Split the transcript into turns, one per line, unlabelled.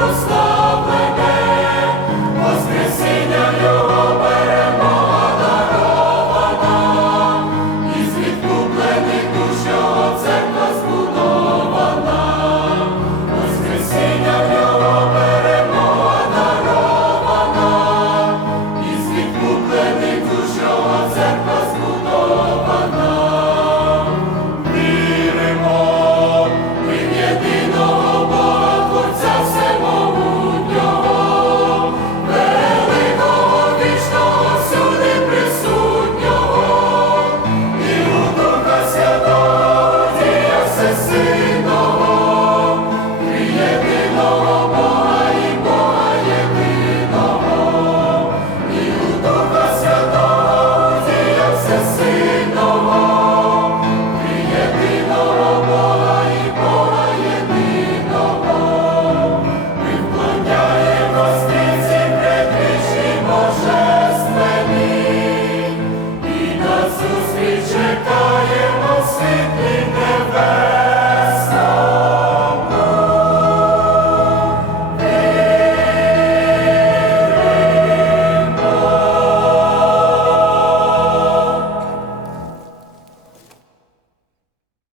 prosta.